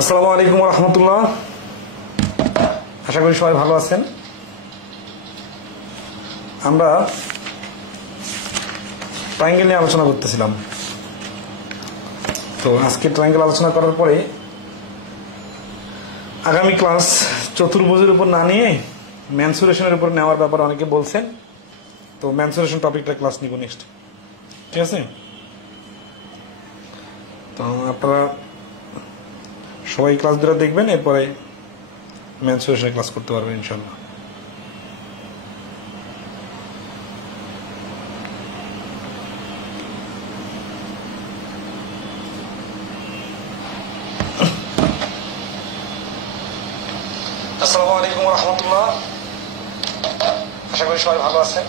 আসসালামু আলাইকুম ওয়া রাহমাতুল্লাহ। আশা করি সবাই ভালো আছেন। আমরা ট্রায়াঙ্গেল নিয়ে আলোচনা করতেছিলাম। তো আজকে ট্রায়াঙ্গেল আলোচনা করার পরে আগামী ক্লাস চতুর্ভুজের উপর না নিয়ে ম্যানসুরেশনের উপর নেওয়ার ব্যাপারে অনেকে বলছেন। তো ম্যানসুরেশন টপিকটা ক্লাস নিব নেক্সট, ঠিক আছে? তো আপনারা সবাই ক্লাস দুটো দেখবেন, এরপরে ম্যানসুরেশনের ক্লাস করতে পারবেন ইনশাল্লাহ। আসসালামু আলাইকুম ওয়া রাহমাতুল্লাহ। আশা করি সবাই ভালো আছেন।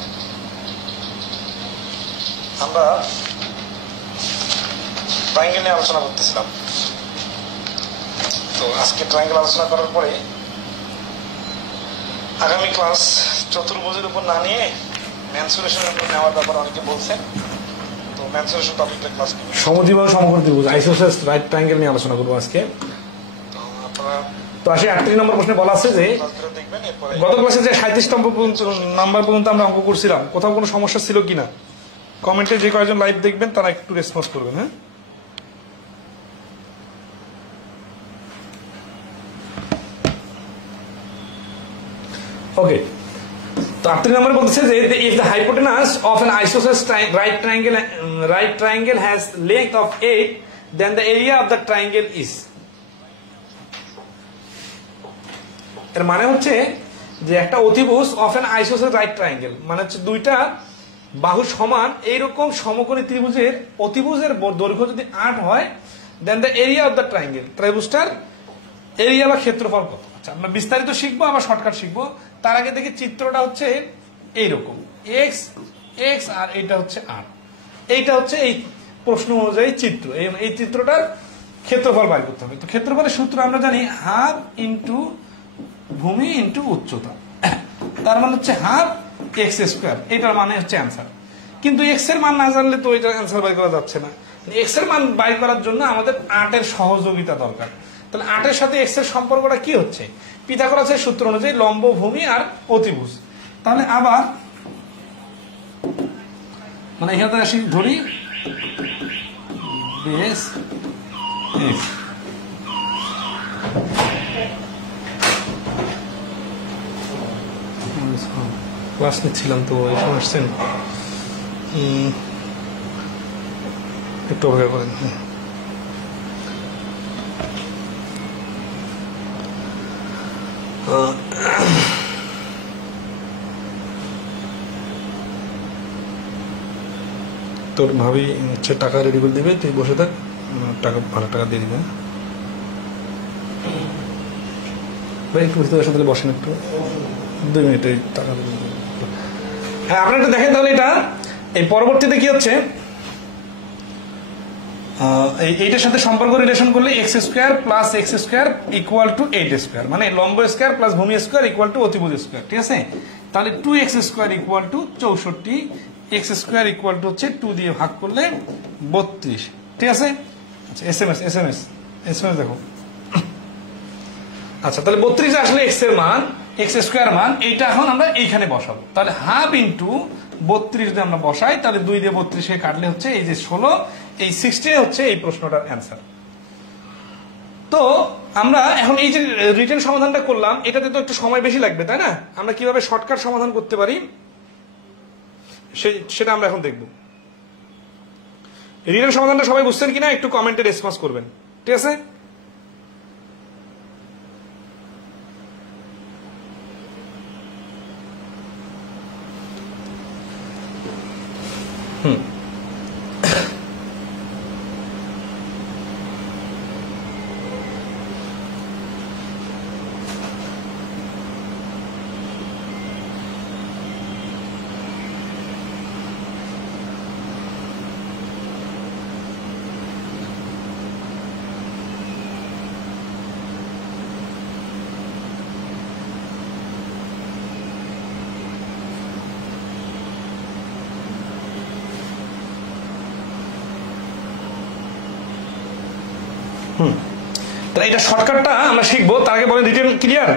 আমরা ট্রায়াঙ্গেল নিয়ে আলোচনা করতেছিলাম। তো আজকে ট্রায়াঙ্গেল আলোচনা করার পরে আগামী ক্লাস চতুর্ভুজের উপর না নিয়ে ম্যানসুরেশনের উপর নেওয়ার ব্যাপারে অনেকে বলছেন। তো ম্যানসুরেশন টপিকটা ক্লাস নিব। সমদ্বিবাহু সমকোণী ত্রিভুজ আইসোসেলেস রাইট ট্রায়াঙ্গেল নিয়ে আলোচনা করবো আজকে। তো আসি 38 নম্বর প্রশ্নে বলা আছে যে গত ক্লাসে যে 37 নাম্বার পর্যন্ত আমরা অঙ্ক করছিলাম, কোথাও কোনো সমস্যা ছিল কিনা কমেন্টে যে কয়েকজন লাইভ দেখবেন তারা একটু রেসপন্স করবেন। হ্যাঁ, ওকে। তো 38 নম্বরে বলতেছে যে if the hypotenuse of an isosceles right triangle has length of 8, then the area of the triangle is। এর মানে হচ্ছে যে একটা অতিভুজ of an isosceles right triangle মানে হচ্ছে দুইটা বাহু সমান এইরকম সমকোণী ত্রিভুজের অতিভুজের দৈর্ঘ্য যদি 8 হয়, then the area of the triangle, ত্রিভুজটার এরিয়া বা ক্ষেত্রফল কত। আচ্ছা, আমরা বিস্তারিত শিখবো, আবার শর্টকাট শিখবো। তার আগে দেখি চিত্রটা হচ্ছে এইরকম, এক্স এক্স আর এইটা হচ্ছে আর, এইটা হচ্ছে এই প্রশ্ন অনুযায়ী চিত্র। এই চিত্রটার ক্ষেত্রফল বাইর করতে হবে। তো ক্ষেত্রফলের সূত্র আমরা জানি হাফ ইন্টু ভূমি ইন্টু উচ্চতা, তার মানে হচ্ছে হাফ এক্স স্কোয়ার। এটার মানে হচ্ছে অ্যান্সার। কিন্তু এক্স এর মান না জানলে তো এটা অ্যান্সার বাইর করা যাচ্ছে না। এক্স এর মান বাইর করার জন্য আমাদের 8 এর সহযোগিতা দরকার। তাহলে 8 এর সাথে এক্স এর সম্পর্কটা কি হচ্ছে? পিথাগোরাসের সূত্র অনুযায়ী লম্ব, ভূমি আর অতিভুজ। তাহলে আবার মানে এখানে আসি, ধরি বেস এক্স, ক্লাস নিচ্ছিলাম তো এখন আসছেন, একটু অপেক্ষা করেন। তোর ভাবি হচ্ছে টাকা রেডি করে দিবে, তুই বসে থাক, টাকা ভালো টাকা দিয়ে দিবে। ভাই একটু বুঝতে পারছেন, তাহলে বসেন একটু 2 মিনিট টাকা দেবেন। হ্যাঁ, আপনারা একটু দেখেন তাহলে এটা এই পরবর্তীতে কি হচ্ছে, এইটার সাথে সম্পর্ক রিলেশন করলে x square plus x square equal two 8 square, মানে লম্ব স্কোয়ার প্লাস ভূমি স্কোয়ার ইকুয়াল টু অতিভুজ স্কোয়ার, ঠিক আছে? তাহলে 2x square equal two 64, x square equal to হচ্ছে 2 দিয়ে ভাগ করলে 32, ঠিক আছে? আচ্ছা, এসএমএস দেখো। আচ্ছা, তাহলে 32 আসলে এক্স এর মান, এক্স স্কোয়ার মান, এইটা এখন আমরা এইখানে বসাবো। তাহলে হাফ ইন্টু 32 যদি আমরা বসাই, তাহলে 2 দিয়ে 32 কে কাটলে হচ্ছে এই যে 16, এই 60 হচ্ছে এই প্রশ্নটার অ্যান্সার। তো আমরা এখন এই যে রিটেন সমাধানটা করলাম, এটাতে তো একটু সময় বেশি লাগবে, তাই না? আমরা কিভাবে শর্টকাট সমাধান করতে পারি সেটা আমরা এখন দেখব। রিটেন সমাধানটা সবাই বুঝছেন কিনা একটু কমেন্টে রেসপন্স করবেন, ঠিক আছে? তো তাহলে এটা শর্টকাটটা আমরা শিখবো, তার আগে বলেন রিটেন ক্লিয়ার?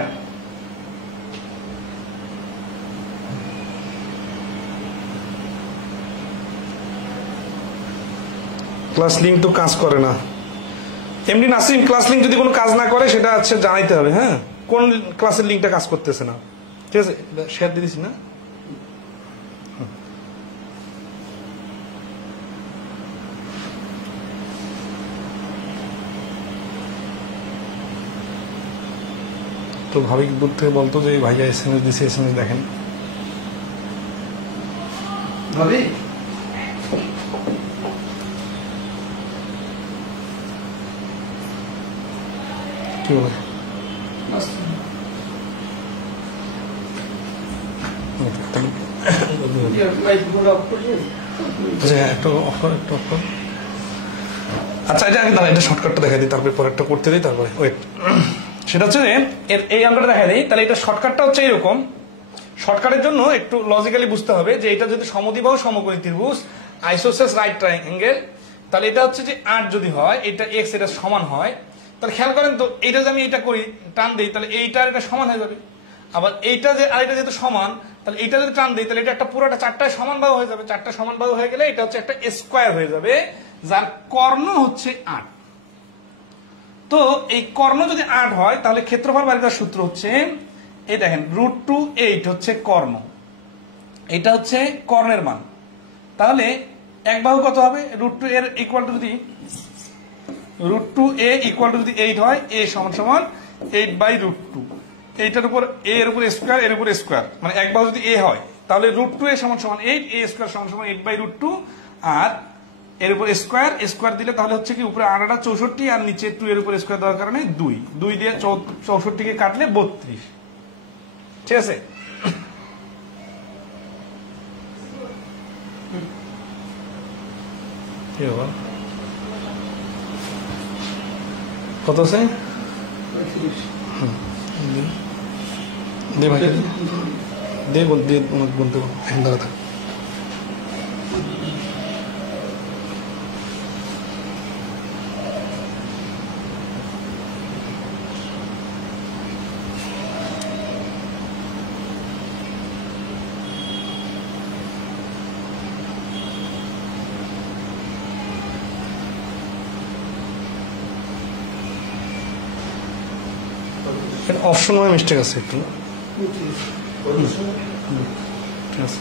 ক্লাস লিঙ্ক তো কাজ করে না এমডি নাসিম। ক্লাস লিঙ্ক যদি কোনো কাজ না করে সেটা হচ্ছে জানাইতে হবে। হ্যাঁ, কোন ক্লাসের লিঙ্কটা কাজ করতেছে না, ঠিক আছে? শেয়ার দিয়ে দিছি না? তো ভাবি দূর থেকে বলতো যে ভাইয়া SMS দিছে, SMS দেখেন ভাবি। কি বলে? আচ্ছা, এটা আগে দাঁড়া, এটা শর্টকাটটা দেখা দিই, তারপরে পরেরটা করতে দিই, তারপরে ওয়েট। সেটা হচ্ছে যে এই অঙ্কটা দেখা দিই, তাহলে এটা শর্টকাটটা হচ্ছে এরকম। শর্টকাটের জন্য একটু লজিক্যালি বুঝতে হবে যে এটা যদি সমদ্বিবাহু সমকোণী ত্রিভুজ আইসোসেলেস রাইট ট্রায়াঙ্গেল, তাহলে এটা হচ্ছে যে 8 যদি হয়, এটা x এটা সমান হয়, তাহলে খেয়াল করেন তো এইটা যে আমি এটা করি টান দিই, তাহলে এইটার এটা সমান হয়ে যাবে। আবার এইটা যে আরেকটা যেহেতু সমান, তাহলে এইটা যদি টান দিই, তাহলে এটা একটা পুরোটা 4টায় সমান বাহু হয়ে যাবে। 4টা সমান বাহু হয়ে গেলে এটা হচ্ছে একটা স্কোয়ার হয়ে যাবে, যার কর্ণ হচ্ছে 8। তো এই কর্ণ যদি 8 হয়, তাহলে ক্ষেত্রফল বের করার সূত্র হচ্ছে এই দেখেন √2 হচ্ছে কর্ণ, এটা হচ্ছে কর্ণের মান। তাহলে এক বাহু কত হবে? √2 এর ইকুয়াল টু যদি √2a ইকুয়াল টু যদি 8 হয়, a সমান সমান 8/√2, এইটার উপর a এর উপর স্কয়ার, এর উপর স্কয়ার, মানে এক বাহু যদি a হয় তাহলে √2a সমান সমান 8, a স্কয়ার সমান সমান 8/√2, আর এর উপর স্কয়ার, স্কয়ার দিলে তাহলে হচ্ছে কি উপরে 8টা 64 আর নিচে 2 এর উপর স্কয়ার দেওয়ার কারণে 2 দিয়ে 64 কে কাটলে 32, ঠিক আছে? কত আছে? দে ভাই, দে বলতে বলতে দাঁড়া। অপশন ওয়াই মিস্টেক আছে একটু, ঠিক আছে?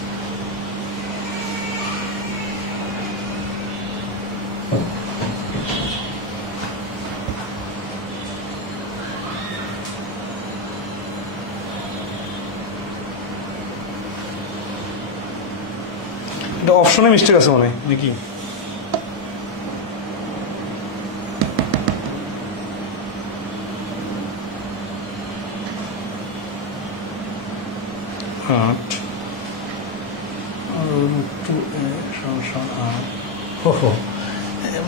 এটা অপশনে মিস্টেক আছে মনে হয় নাকি?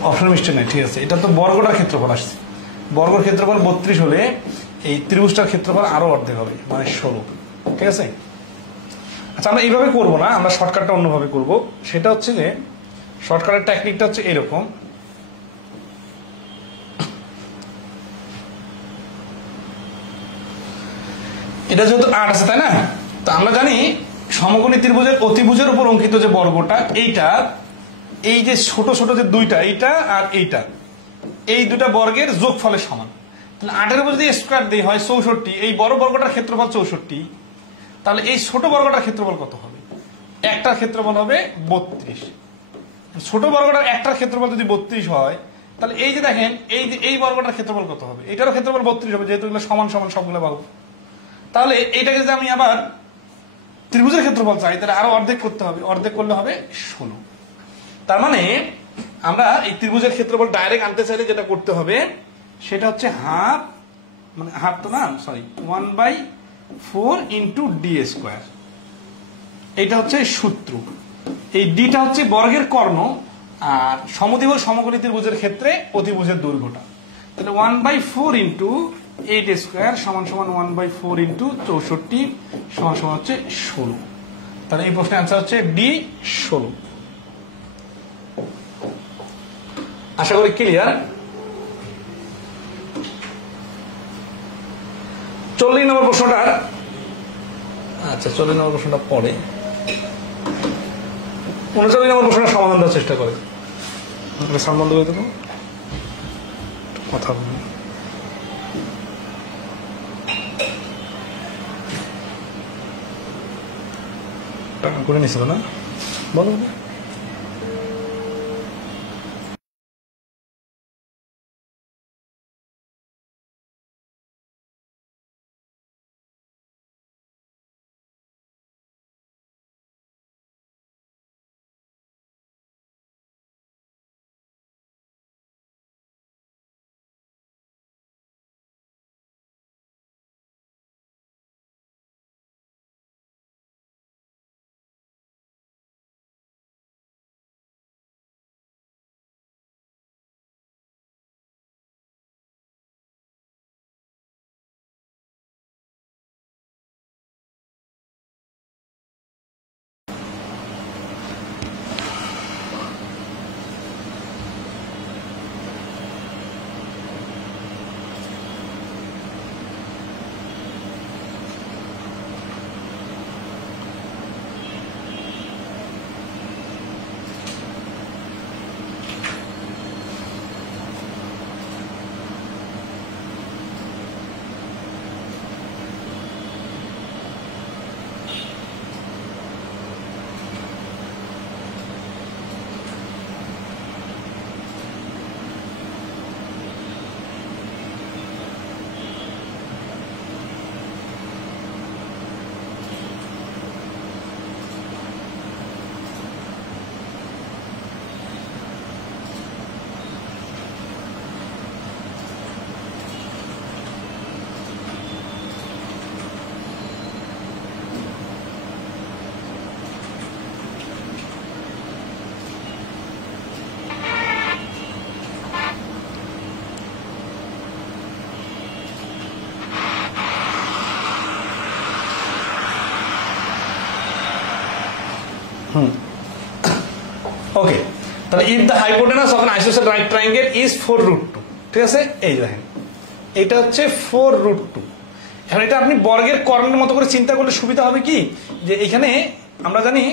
অপশন মিস্টেক নাই, ঠিক আছে? এটা তো বর্গটার ক্ষেত্রফল আসছে, বর্গের ক্ষেত্রফল 32 হলে এই ত্রিভুজটার ক্ষেত্রফল আরো অর্ধেক হবে, মানে 16, ঠিক আছে? আচ্ছা, আমরা এইভাবে করবো না, আমরা শর্টকাটটা অন্যভাবে করব। সেটা হচ্ছে যে শর্টকাটের টেকনিকটা হচ্ছে এরকম। এটা যেহেতু 8 আছে, তাই না? তো আমরা জানি সমকোণী ত্রিভুজের অতিভুজের উপর অঙ্কিত যে বর্গটা, এইটা এই যে ছোট ছোট যে দুইটা, এইটা আর এইটা, এই দুটা বর্গের যোগফলের সমান। তাহলে 8 এর উপর যদি স্কয়ার দিই হয় 64, এই বড় বর্গটার ক্ষেত্রফল 64, তাহলে এই ছোট বর্গটার ক্ষেত্রফল কত হবে? একটার ক্ষেত্রফল হবে 32। ছোট বর্গটার একটার ক্ষেত্রফল যদি 32 হয়, তাহলে এই যে দেখেন এই বর্গটার ক্ষেত্রফল কত হবে? এটারও ক্ষেত্রফল 32 হবে, যেহেতু এগুলো সমান সমান সবগুলো বাহু। তাহলে এইটাকে যদি আমি আবার ত্রিভুজের ক্ষেত্রফল চাই, তাহলে আরো অর্ধেক করতে হবে, অর্ধেক করলে হবে 16। তার মানে আমরা এই ত্রিভুজের ক্ষেত্রফল ডাইরেক্ট আনতে চাইলে যেটা করতে হবে সেটা হচ্ছে হাফ, মানে হাফ তো না, সরি, 1/4 ইন্টু ডি স্কোয়ার। এইটা হচ্ছে সূত্র। এই ডিটা হচ্ছে বর্গের কর্ণ, আর সমদ্বিবাহু সমকোণী ত্রিভুজের ক্ষেত্রে অতিভুজের দৈর্ঘ্যটা। তাহলে 1/4 ইন্টু 8 স্কোয়ার সমান সমান 1/4 ইন্টু 64 সমান সমান হচ্ছে 16। তাহলে এই প্রশ্নের আনসার হচ্ছে ডি 16। আশা করি ক্লিয়ার। 40 নম্বর প্রশ্নটা, আচ্ছা 40 নম্বর প্রশ্নটা পরে, 39 নম্বর প্রশ্নটা সমাধান দেওয়ার চেষ্টা করে। সম্বন্ধ করে দেবো কথা বলি, করে নিছিল না, বলো। ওকে, তাহলে if the hypotenuse of an isosceles right triangle is 4√2, ঠিক আছে, এই দেখেন এটা হচ্ছে 4√2। এখন এটা আপনি বর্গের কর্ণের মতো করে চিন্তা করলে সুবিধা হবে কি, যে এখানে আমরা জানি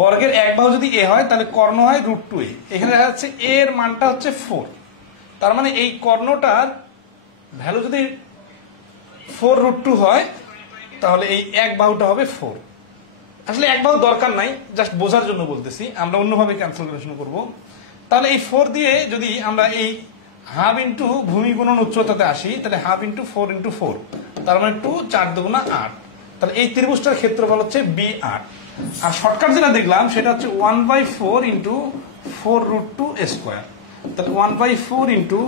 বর্গের এক বাহু যদি এ হয় তাহলে কর্ণ হয় √2a, এখানে দেখা যাচ্ছে এ এর মানটা হচ্ছে 4, তার মানে এই কর্ণটার ভ্যালু যদি 4√2 হয় তাহলে এই এক বাহুটা হবে 4। আসলে এক বাহু দরকার নাই, জাস্ট বোঝার জন্য বলতেছি, আমরা অন্যভাবে ক্যালকুলেশন করব। তাহলে এই 4 দিয়ে যদি আমরা এই হাফ ইন্টু ভূমি গুণন উচ্চতাতে আসি, তাহলে হাফ ইন্টু 4 ইন্টু 4, তার মানে 2, 4 দুগুণা 8। তাহলে এই ত্রিভুজটার ক্ষেত্রফল হচ্ছে B8। আর শর্টকাট যেটা দেখলাম সেটা হচ্ছে 1/4 ইন্টু 4√2 স্কোয়ার, তাহলে 1/4 ইন্টু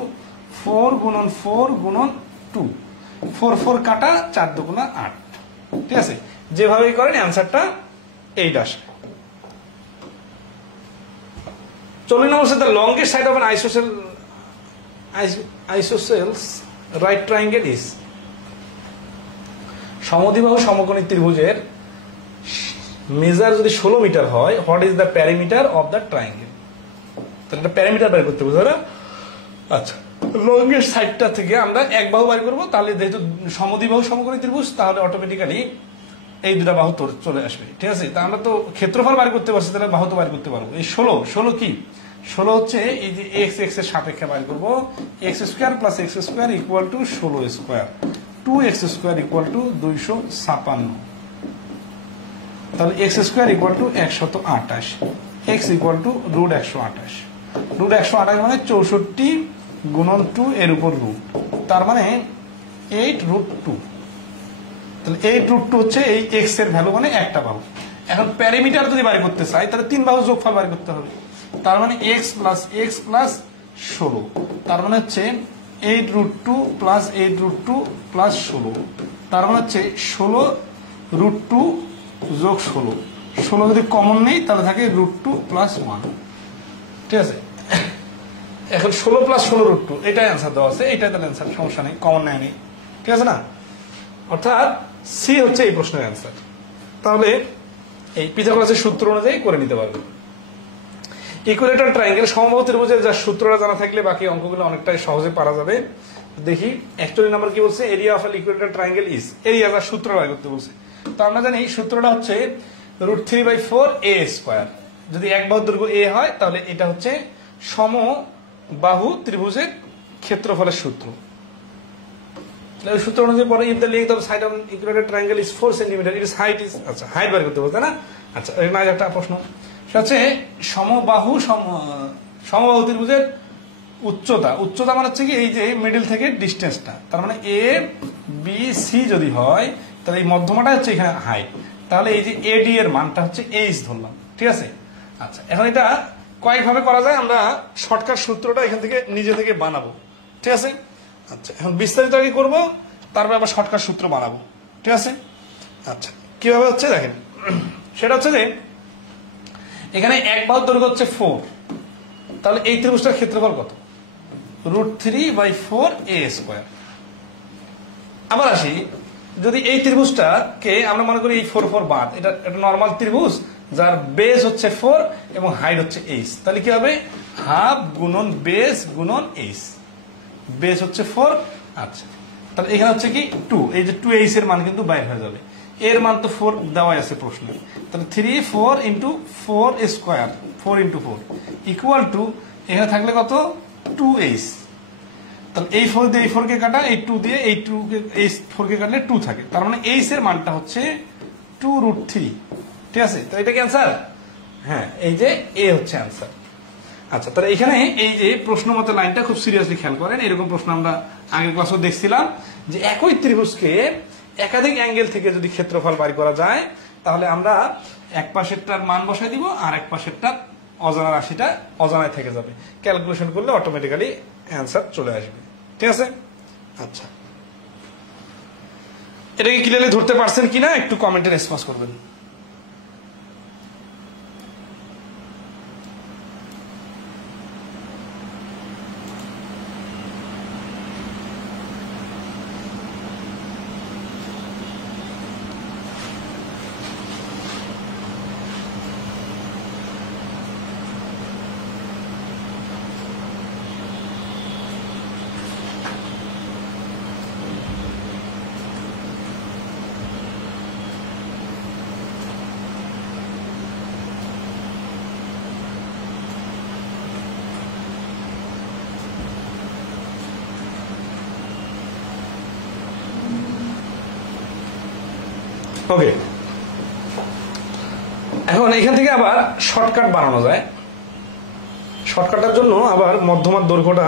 4 গুণন 4 গুণন 2, 4 4 কাটা, 4 দুগুণা 8, ঠিক আছে। যেভাবে করেন অ্যান্সারটা এইটা আসে। 40 নম্বর, the longest side of an isosceles right triangle is, সমদ্বিবাহু সমকোণী ত্রিভুজের মেজার যদি 16 মিটার হয়, what is the perimeter of the triangle. তাহলে এটা প্যারিমিটার বের করতে হবে, তাই না? আচ্ছা, লংগেস্ট সাইডটা থেকে আমরা এক বাহু বের করবো, তাহলে যেহেতু সমদ্বিবাহু সমকোণী ত্রিভুজ তাহলে অটোমেটিক্যালি এই দুটা বাহু চলে আসবে, ঠিক আছে। তা আমরা তো ক্ষেত্রফল বের করতে পারছি, তাহলে বাহু তো বের করতে পারবো। এই 16 কি, 16 হচ্ছে এই যে এক্স এক্স এর সাপেক্ষে বের করবো, x square plus x square equal two 16 square, 2x square equal two 256, তাহলে x square equal two 128, x equal to √128, √128 মানে 64 গুণন 2 এর উপর রুট, তার মানে 8√2। তাহলে 8√2 হচ্ছে এই এক্স এর ভ্যালু, মানে একটা বাহু। এখন প্যারামিটার যদি বের করতে চাই তাহলে 3 বাহু যোগফল বের করতে হবে, তার মানে x প্লাস 16, তার মানে হচ্ছে 8√2 প্লাস 8√2 প্লাস 16, তার মানে হচ্ছে 16√2 যোগ 16 যদি কমন নেই তাহলে থাকে √2 প্লাস 1, ঠিক আছে। এখন 16 প্লাস 16√2 এটাই অ্যান্সার দেওয়া আছে, এটাই তাহলে অ্যান্সার, সমস্যা নেই, কমন নেয়নি, ঠিক আছে না। অর্থাৎ সি হচ্ছে এই প্রশ্নের অ্যান্সার। তাহলে এই পিথাগোরাসের সূত্র অনুযায়ী করে নিতে পারবে। ইকুয়েটর ট্রায়াঙ্গেল সমবাহু ত্রিভুজের যার সূত্রটা জানা থাকলে বাকি অঙ্কগুলো অনেকটাই সহজে পারা যাবে। দেখি 41 নম্বর কি বলছে, area of an equilateral triangle is, area বা সূত্র বের করতে বলছে। তো আমরা জানি সূত্রটা হচ্ছে √3/4a²। যদি এক বাহুর দৈর্ঘ্য a হয় তাহলে এটা হচ্ছে সমবাহু ত্রিভুজের ক্ষেত্রফলের সূত্র। তাহলে সূত্র অনুযায়ী পরে if the length of side of equilateral triangle is 4 centimetre, it's height is, আচ্ছা হাইট বের করতে বলতে না। আচ্ছা এখানে একটা প্রশ্ন, সেটা হচ্ছে সমবাহু ত্রিভুজের উচ্চতা, উচ্চতা মানে হচ্ছে কি এই যে মিডল থেকে ডিস্টেন্সটা, তার মানে এ বি সি যদি হয় তাহলে এই মধ্যমাটা হচ্ছে এখানে হাইট, তাহলে এই যে এডি এর মানটা হচ্ছে এইচ ধরলাম, ঠিক আছে। আচ্ছা এখন এটা কয়েকভাবে করা যায়, আমরা শর্টকাট সূত্রটা এখান থেকে নিজে থেকে বানাবো, ঠিক আছে। আচ্ছা এখন বিস্তারিত আগে করবো, তারপর আবার শর্টকাট সূত্র বানাবো, ঠিক আছে। আচ্ছা কিভাবে হচ্ছে দেখেন, সেটা হচ্ছে যে এখানে এক বাহুর দৈর্ঘ্য হচ্ছে 4, তাহলে এই ত্রিভুজটার ক্ষেত্রফল কত, √3/4a²। আবার আসি, যদি এই ত্রিভুজটাকে আমরা মনে করি এই 4 4 বাদ, এটা একটা নর্মাল ত্রিভুজ যার বেস হচ্ছে 4 এবং হাইট হচ্ছে h, তাহলে কি হবে হাফ গুণন বেস গুণন h, বেস হচ্ছে 4। আচ্ছা তাহলে এখানে হচ্ছে কি 2, এই যে 2h এর মান কিন্তু বাইরে হয়ে যাবে, এর মান তো 4 দেওয়াই আছে প্রশ্নে, তাহলে 3 4 × 4² 4 × 4 ইকুয়াল টু এখানে থাকলে কত 2h, তাহলে এই 4 দিয়ে এই 4 কে কাটা, এই 2 দিয়ে এই 2 কে এই 4 কে কাটলে 2 থাকে, তার মানে h এর মানটা হচ্ছে 2√3, ঠিক আছে। তো এটা কি অ্যান্সার? হ্যাঁ এই যে a হচ্ছে অ্যান্সার। আচ্ছা তাহলে এখানে এই যে প্রশ্ন মতো লাইনটা খুব সিরিয়াসলি খেয়াল করেন, এরকম প্রশ্ন আমরা আগের ক্লাসেও দেখছিলাম যে একই ত্রিভুজকে একাধিক অ্যাঙ্গেল থেকে যদি ক্ষেত্রফল বাড়ি করা যায় তাহলে আমরা এক পাশেরটার মান বসাই দিব আর এক পাশেরটা অজানা রাশিটা অজানায় থেকে যাবে, ক্যালকুলেশন করলে অটোমেটিক্যালি অ্যান্সার চলে আসবে, ঠিক আছে। আচ্ছা এটাকে ক্লিয়ারলি ধরতে পারছেন কিনা একটু কমেন্টে রেসপন্স করবেন। ওকে এখন এখান থেকে আবার শর্টকাট বানানো যায়, শর্টকাটের জন্য আবার মধ্যমার দৈর্ঘ্যটা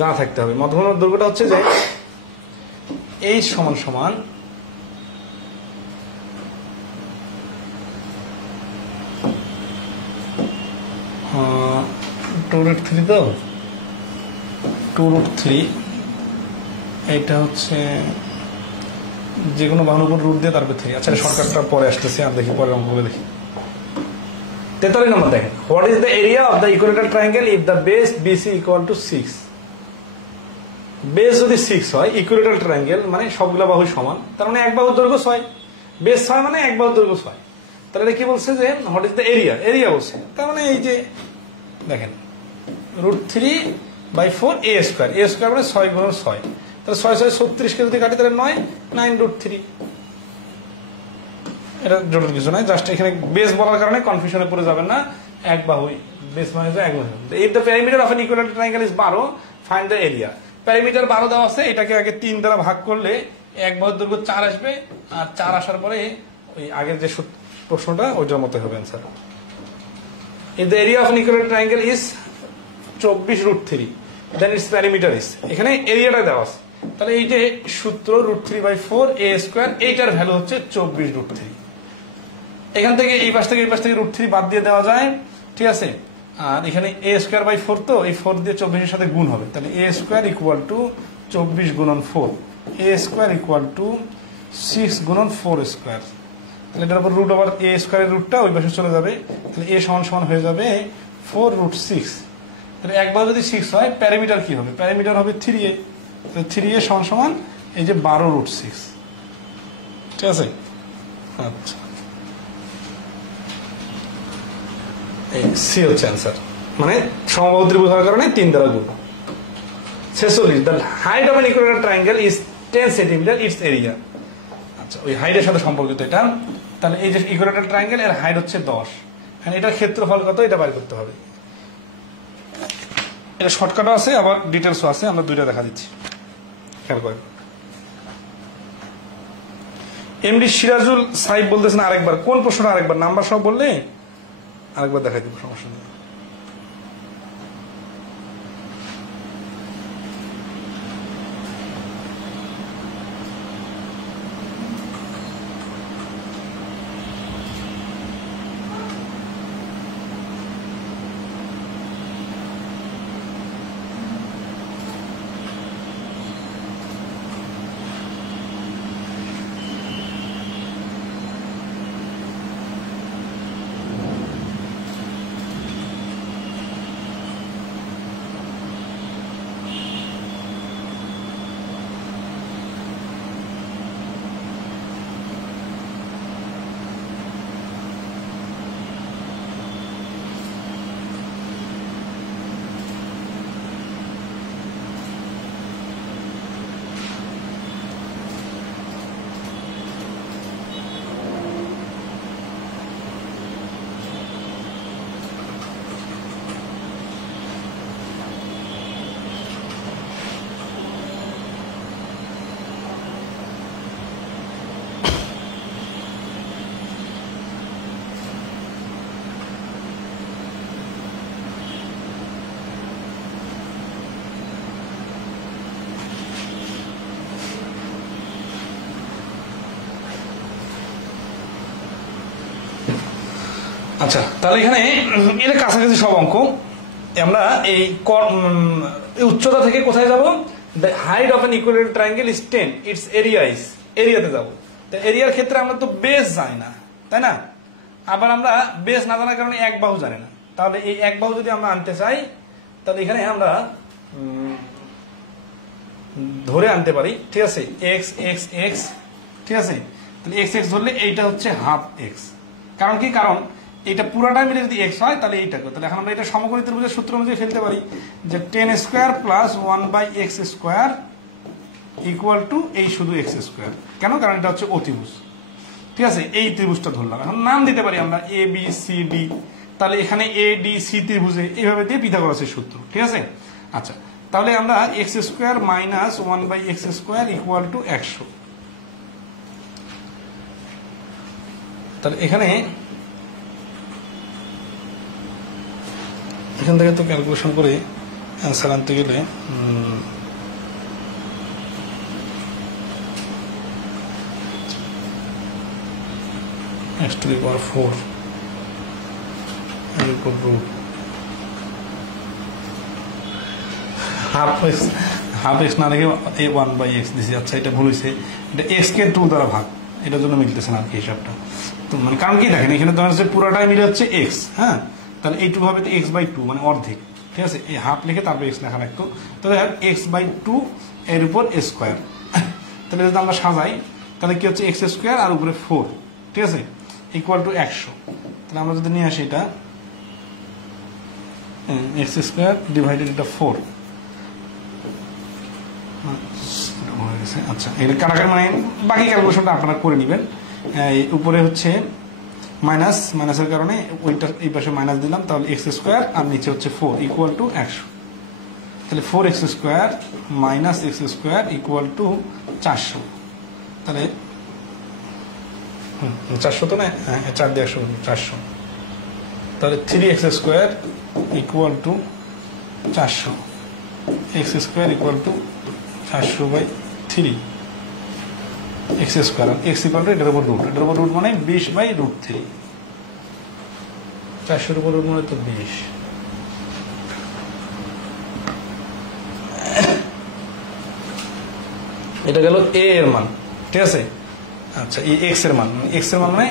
জানা থাকতে হবে। মধ্যমার দৈর্ঘ্যটা হচ্ছে যে h সমান সমান √3, তো 2√3, এটা হচ্ছে যে কোনো বাহুর উপর রুট দিয়ে তারপর 3। আচ্ছা শর্টকাটটা পরে আসতেছে, আর দেখি পরের অঙ্কগুলো দেখি। 43 নম্বর দেখেন, what is the area of the equilateral triangle if the base BC equal to 6। Base যদি 6 হয়, ইকুইলেটারাল ট্রায়াঙ্গেল মানে সবগুলা বাহু সমান, তার মানে এক বাহুর দৈর্ঘ্য 6, বেস 6 মানে এক বাহুর দৈর্ঘ্য 6, তাহলে এটা কি বলছে যে what is the area, area বলছে, তার মানে এই যে দেখেন √3/4a² মানে 6 × 6, তাহলে 6 6 36 কে যদি কাটি তাহলে 9√3। এটা জটিল কিছু নয়, জাস্ট এখানে বেস বলার কারণে কনফিউশনে পড়ে যাবেন না, এক বাহু বেস মানে এক বাহু। If the perimeter of an equilateral triangle is 12 find the area. Perimeter 12 দেওয়া আছে, এটাকে আগে 3 দ্বারা ভাগ করলে এক বাহুর দৈর্ঘ্য 4 আসবে, আর 4 আসার পরে ওই আগের যে প্রশ্নটা ওইটার মতো হবে answer. If the area of an equilateral triangle is 24√3 then its perimeter is, এখানে এরিয়াটা দেওয়া আছে, তাহলে এই যে সূত্র √3/4a², এইটার ভ্যালু হচ্ছে 24√3। এখান থেকে এই পাশ থেকে এই পাশ থেকে √3 বাদ দিয়ে দেওয়া যায়, ঠিক আছে। আর এখানে a²/4, তো এই 4 দিয়ে 24 এর সাথে গুণ হবে, তাহলে a² = 24 × 4, a² = 6 × 4², তাহলে এটার উপর রুট, আবার a² এর রুটটা ওই পাশে চলে যাবে, তাহলে a সমান হয়ে যাবে 4√6। তাহলে এক বাহু যদি 6 হয়, প্যারামিটার কি হবে, প্যারামিটার হবে 3a, তো 3a সমান এই যে 12√6, ঠিক আছে। আচ্ছা এই সি হচ্ছে অ্যান্সার, মানে সমবাহু ত্রিভুজ হওয়ার কারণে 3 দ্বারা গুণ। 46 the height of an equilateral triangle is 10 centimetre it's area. আচ্ছা, ওই হাইটের সাথে সম্পর্কিত এটা। তাহলে এই যে ইকুইল্যাটারাল ট্রায়াঙ্গেল এর হাইট হচ্ছে 10, এখন এটার ক্ষেত্রফল কত এটা বের করতে হবে। এটা শর্টকাটও আছে আবার ডিটেলসও আছে, আমরা দুইটা দেখা দিচ্ছি, খেয়াল করেন। এমডি সিরাজুল সাহেব বলতেছেন আরেকবার, কোন প্রশ্নটা আরেকবার, নাম্বার সব বললে আরেকবার দেখাই দিব, সমস্যা নেই। আচ্ছা, তাহলে এখানে এর কাছাকাছি সব অঙ্ক। আমরা এই উচ্চতা থেকে কোথায় যাব, the height of an equilateral triangle is 10 it's area is, এরিয়াতে যাব। তো এরিয়ার ক্ষেত্রে আমরা তো বেস জানি না, তাই না? আবার আমরা বেস না জানার কারণে এক বাহু জানি না। তাহলে এই এক বাহু যদি আমরা আনতে চাই, তাহলে এখানে আমরা ধরে আনতে পারি, ঠিক আছে, এক্স এক্স এক্স, ঠিক আছে। তাহলে এক্স এক্স ধরলে এইটা হচ্ছে হাফ এক্স, কারণ কি, কারণ এটা পুরাটা মিলে যদি এক্স হয় তাহলে এইটা, তাহলে এখন আমরা এটা সমকোণী ত্রিভুজের সূত্র অনুযায়ী ফেলতে পারি যে 10 square plus 1/x square equal two এই শুধু এক্স স্কোয়ার। কেন, কারণ এটা হচ্ছে অতিভুজ, ঠিক আছে। এই ত্রিভুজটা ধরলাম, এখন নাম দিতে পারি আমরা এ বি সি ডি। তাহলে এখানে এ ডি সি ত্রিভুজে এইভাবে দিয়ে পিথাগোরাসের সূত্র, ঠিক আছে। আচ্ছা, তাহলে আমরা x square minus 1/x square equal two 100। তাহলে এখানে এখান থেকে তো ক্যালকুলেশন করে অ্যান্সার আনতে গেলে x to the power 4 half x না রেখে a 1/x দিছি। আচ্ছা, এটা ভুল হয়েছে, এটা x কে 2 দ্বারা ভাগ, এটার জন্য মিলতেছে না আর কি হিসাবটা। তো মানে কারণ কি, দেখেন এখানে তোমার হচ্ছে পুরোটাই মিলে হচ্ছে x, হ্যাঁ। তাহলে এইটু হবে x/2 মানে অর্ধেক, ঠিক আছে। এই হাফ লিখে তারপর x লেখা লাগতো। তাহলে x/2 এর উপর স্কোয়ার। তাহলে যদি আমরা সাজাই তাহলে কি হচ্ছে এক্স স্কোয়ার আর উপরে 4, ঠিক আছে, ইকুয়াল টু 100। তাহলে আমরা যদি নিয়ে আসি এটা এক্স স্কোয়ার ডিভাইডেড এটা 4। আচ্ছা, এর কাটাকাটি মানে বাকি ক্যালকুলেশনটা আপনারা করে নেবেন। উপরে হচ্ছে মাইনাস, মাইনাসের কারণে ওইটা এই পাশে মাইনাস দিলাম, তাহলে এক্স স্কোয়ার আর নিচে হচ্ছে 4 ইকুয়াল টু 100। তাহলে 4x square minus x square equal two 400। তাহলে 400 তো না, হ্যাঁ 4 দিয়ে 100 400। তাহলে 3x square equal two 400, x square equal two 400/3 x square, x equal to এটার উপর রুট, এটার উপর রুট মানে 20/√3, 400-এর উপর রুট মানে তো 20। এটা গেল এ এর মান, ঠিক আছে। আচ্ছা, এই এক্স এর মান, এক্স এর মান মানে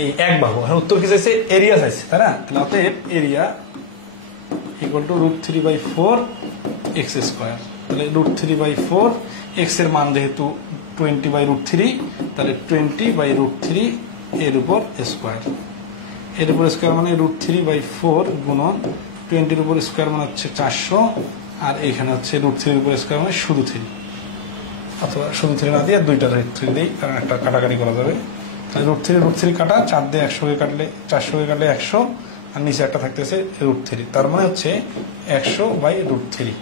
এই এক বাহু। আর উত্তর কি চাইছে, এরিয়া চাইছে, তাই না। তাহলে অতএব area equal to √3/4 x square. তাহলে √3/4, এক্স এর মান যেহেতু 20/√3, তাহলে 20/√3 এর উপর স্কোয়ার, এর উপর স্কোয়ার মানে √3/4 গুণন 20-এর উপর স্কোয়ার মানে হচ্ছে 400, আর এইখানে হচ্ছে √3 উপর স্কয়ার মানে শুধু 3, অথবা শুধু 3 না দিয়ে দুইটা 3 দিই, কারণ একটা কাটাকাটি করা যাবে। তাহলে √3 কাটা, 4 দিয়ে 100 কে কাটলে 400 কে কাটলে 100, আর নিচে একটা থাকতেছে √3, তার মানে হচ্ছে 100/√3।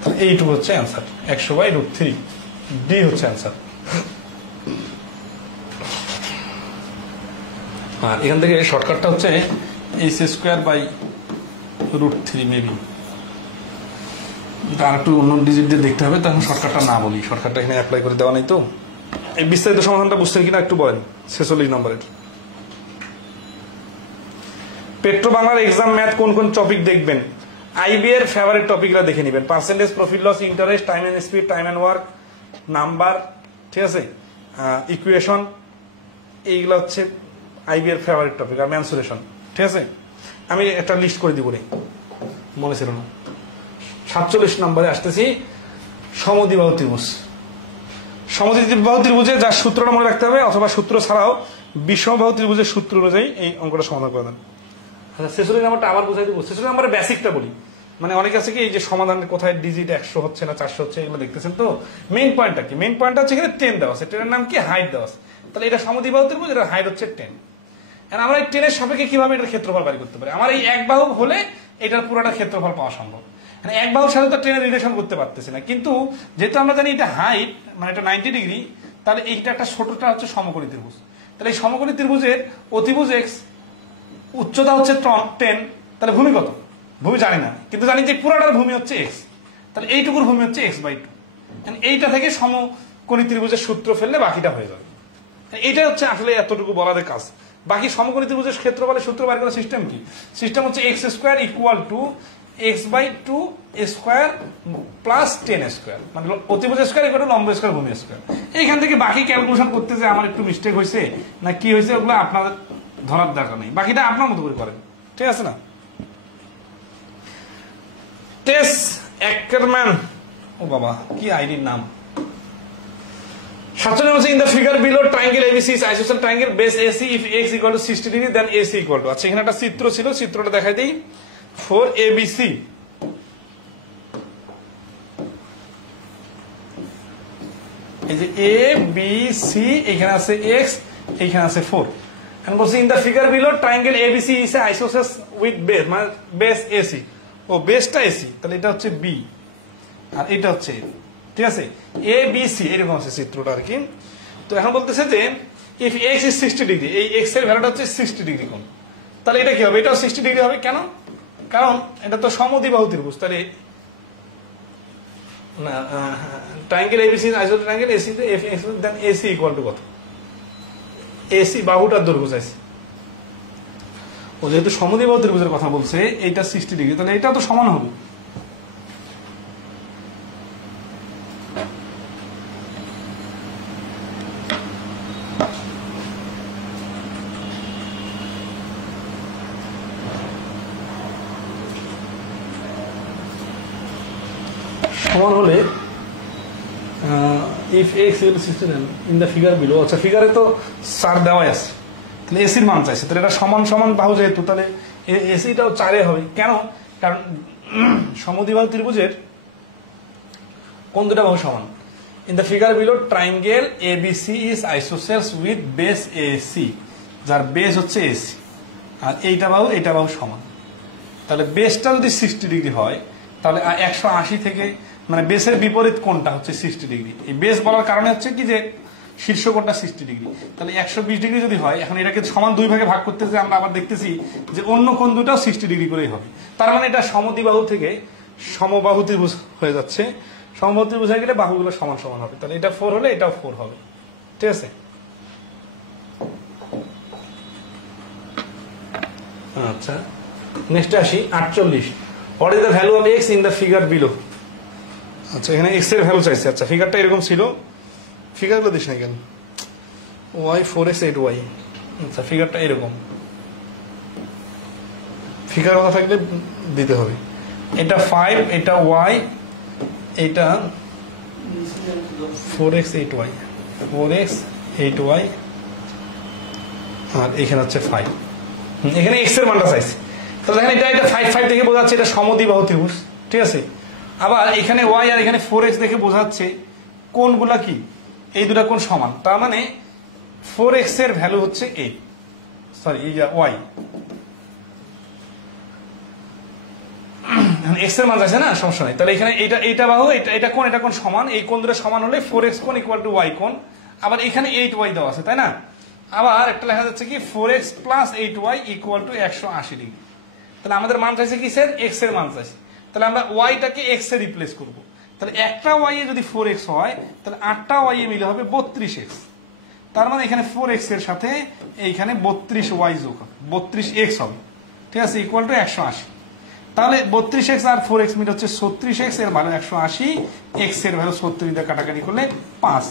তাহলে এইটুকু হচ্ছে অ্যান্সার, 100/√3, ডি হচ্ছে অ্যান্সার। আর এখান থেকে শর্টকাটটা হচ্ছে h²/√3 মেবি। আর একটু অন্য ডিজিট দিয়ে দেখতে হবে, তখন শর্টকাটটা না বলি, শর্টকাটটা এখানে অ্যাপ্লাই করে দেওয়া নেই। তো এই বিস্তারিত সমাধানটা বুঝছেন কিনা একটু বলেন। 46 নম্বরের পেট্রো বাংলার এক্সাম ম্যাথ কোন কোন টপিক দেখবেন? আইবি এর ফেভারিট টপিকগুলো দেখে নেবেন। Percentage, profit loss, interest, time and speed, time and work, number, ঠিক আছে, ইকুয়েশন, এইগুলো হচ্ছে আইবি এর ফেভারিট টপিক। আর মেনসুরেশন, ঠিক আছে। আমি একটা লিস্ট করে দিব, মনে ছিল না। 47 নম্বরে আসতেছি, সমদ্বিবাহু ত্রিভুজ। সমদ্বিবাহু ত্রিভুজে যার সূত্রটা মনে রাখতে হবে, অথবা সূত্র ছাড়াও বিষমবাহু ত্রিভুজের সূত্র অনুযায়ী এই অঙ্কটা সমাধান করে দেন। আচ্ছা, 46 নাম্বারটা আবার বুঝাই দিব। 46 নাম্বারের বেসিকটা বলি, মানে অনেকে আছে কি এই যে সমাধানের কোথায় ডিজিট 100 হচ্ছে না 400 হচ্ছে, এগুলো দেখতেছেন। তো মেইন পয়েন্টটা কি? মেইন পয়েন্টটা হচ্ছে এখানে 10 দেওয়া আছে, 10 নাম কি? হাইট দেওয়া আছে। তাহলে এটা সমদ্বিবাহু ত্রিভুজ, এর হাইট হচ্ছে 10। এখন আমরা এই 10 সাপেক্ষে কিভাবে এটার ক্ষেত্রফল বের করতে পারি? আমার এই এক বাহু হলে এটার পুরোটা ক্ষেত্রফল পাওয়া সম্ভব। মানে এক বাহুর সাথে তো 10 রিলেশন করতে পারতেছি না, কিন্তু যেহেতু আমরা জানি এটা হাইট, মানে এটা 90 ডিগ্রি, তাহলে এইটা একটা ছোটটা হচ্ছে সমকোণী ত্রিভুজ। তাহলে এই সমকোণী ত্রিভুজের অতিভুজ x, উচ্চতা হচ্ছে 10, তাহলে ভূমি কত? ভূমি জানি না, কিন্তু জানি যে পুরোটার ভূমি হচ্ছে x, তাহলে এইটুকুর ভূমি হচ্ছে x/2। এইটা থেকে সমকোণী ত্রিভুজের সূত্র ফেললে বাকিটা হয়ে যাবে। এইটা হচ্ছে আসলে এতটুকু বলার কাজ। বাকি সমকোণী ত্রিভুজের ক্ষেত্রফলের সূত্র বের করার সিস্টেম কি? সিস্টেম হচ্ছে x² = x/2 square plus 10 square, মানে অতিভুজ স্কয়ার = লম্ব স্কয়ার ভূমি স্কয়ার। এইখান থেকে বাকি ক্যালকুলেশন করতে যে আমার একটু মিস্টেক হয়েছে না কি হয়েছে, ওগুলো আপনাদের ধরার দরকার নেই, বাকিটা আপনার মতো করে করেন, ঠিক আছে না? টেস অ্যাকারম্যান, ও বাবা কি আইডির নাম। 47 হচ্ছে in the figure below triangle ABC is isosceles triangle base AC if x = 60 degree then AC = আচ্ছা এখানে একটা চিত্র ছিল, চিত্রটা দেখাই দেই। 4ABC, এই যে ABC, এখানে আছে x, এখানে আছে 4। এখন বলছি in the figure below triangle ABC is isosceles with base, মানে বেস AC, ও বেসটা AC, তাহলে এটা হচ্ছে B আর এটা হচ্ছে A, ঠিক আছে। ABC এরকম আছে চিত্রটা আর কি। তো এখন বলতেছে যে ইফ x is 60 ডিগ্রি, এই x এর ভ্যালুটা হচ্ছে 60 ডিগ্রি কোণ, তাহলে এটা কি হবে? এটাও 60 ডিগ্রি হবে। কেন? কারণ এটা তো সমদ্বিবাহু ত্রিভুজ। তাহলে না, ট্রায়াঙ্গেল ABC আইসোসেলেস ট্রায়াঙ্গেল AC তে if x then AC = কত? AC বাহুটার দৈর্ঘ্য চাইছে। ও যেহেতু সমদ্বিবাহু ত্রিভুজের কথা বলছে, এইটা 60 ডিগ্রি, তাহলে এটা তো সমান হবে। সমান হলে if x = 60 in the figure below, আচ্ছা ফিগারে তো 4 দেওয়াই আছে, তাহলে এসির মান চাইছে, তাহলে এটা সমান সমান বাহু যেহেতু, তাহলে এসিটাও 4 হবে। কেন? কারণ সমদ্বিবাহু ত্রিভুজের কোন দুটো বাহু সমান? In the figure below triangle ABC is isosceles with base AC, যার বেস হচ্ছে AC, আর এইটা বাহু সমান। তাহলে বেসটা যদি 60 ডিগ্রি হয়, তাহলে 180 থেকে, মানে বেসের বিপরীত কোণটা হচ্ছে 60 ডিগ্রি। এই বেস বলার কারণে হচ্ছে কি যে শীর্ষ কোণটা 60 ডিগ্রি, তাহলে 120 ডিগ্রি যদি হয়, এখন এটাকে সমান দুই ভাগে ভাগ করতে যে আমরা আবার দেখতেছি যে অন্য কোণ দুটাও 60 ডিগ্রি করেই হবে। তার মানে এটা সমদ্বিবাহু থেকে সমবাহু ত্রিভুজ হয়ে যাচ্ছে। সমবাহু ত্রিভুজ হয়ে গেলে বাহুগুলো সমান সমান হবে, তাহলে এটা 4 হলে এটাও 4 হবে, ঠিক আছে। আচ্ছা নেক্সট আসি 48। What is the value of x in the figure below? আচ্ছা এখানে x এর ভ্যালু চাইছে। আচ্ছা ফিগারটা এরকম ছিল, ফিগারগুলো দিস না কেন, y 4x 8y। আচ্ছা ফিগারটা এরকম, ফিগার কথা থাকলে দিতে হবে। এটা 5, এটা y, এটা 4x 8y, 4x 8y, আর এখানে হচ্ছে 5। এখানে x এর মানটা চাইছে, তাহলে এখানে এটা 5 5 থেকে বোঝা যাচ্ছে এটা সমদ্বিবাহু ত্রিভুজ, ঠিক আছে। আবার এখানে ওয়াই আর এখানে 4x দেখে বোঝাচ্ছে কোনগুলা কি, এই দুটা কোন সমান, তার মানে 4x এর ভ্যালু হচ্ছে 8, সরি এই ওয়াই, এক্স এর মান আছে না, সমস্যা নাই। তাহলে এখানে এইটা বাহু এটা কোন সমান, এই কোণ দুটো সমান হলে 4x কোণ ইকুয়াল টু y কোণ। আবার এখানে 8y দেওয়া আছে, তাই না। আবার একটা লেখা যাচ্ছে কি 4x plus 8y equal to 180 degree. তাহলে আমাদের মান চাইছে কি স্যার, x এর মান চাইছে। তাহলে আমরা ওয়াইটাকে এক্স এ রিপ্লেস করব। তাহলে একটা ওয়াই এ যদি 4x হয়, তাহলে 8টা ওয়াই এ মিলে হবে 32x। তার মানে এখানে 4x এর সাথে এইখানে 32y যোগ হবে, 32x হবে, ঠিক আছে, ইকুয়াল টু 180। তাহলে 32x আর 4x মিলে হচ্ছে 36x, এর ভ্যালু 180, x এর ভ্যালু 36 দিয়ে কাটাকাটি করলে 5।